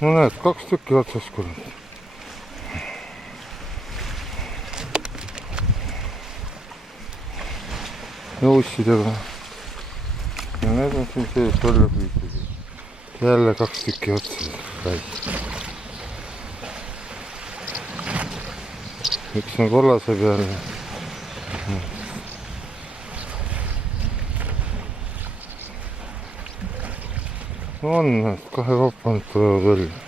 no näed, 2 tükki otsas, kurat. ja ussidega. ja need on siin sees välja püütud. jälle 2 tükki otsas. üks on kollase peal. on, 2 kaupa nüüd tulevad välja.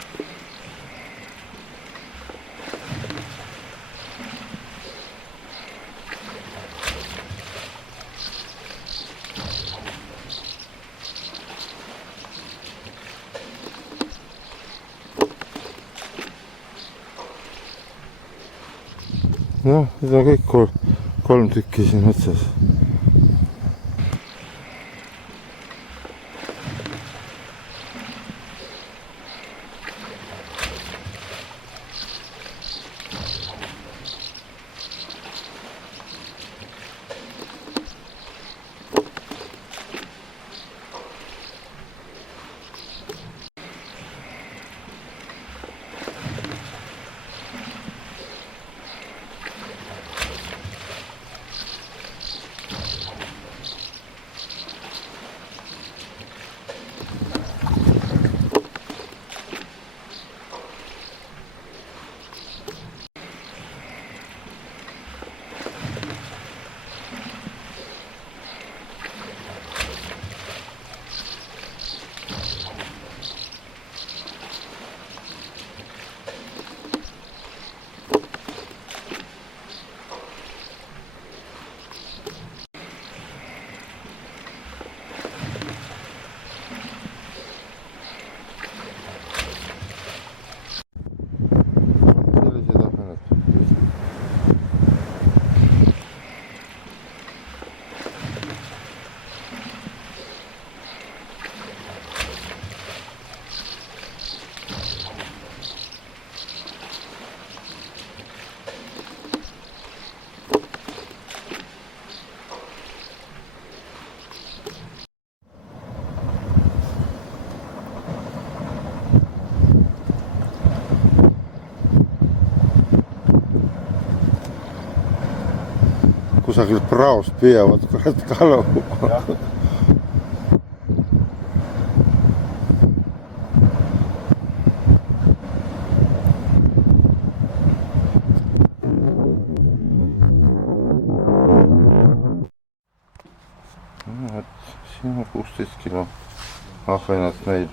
noh, need on kõik 3 tükki siin otsas. kusagil praost püüavad kurat kalu. siin on 16 kilo ahvenat meil.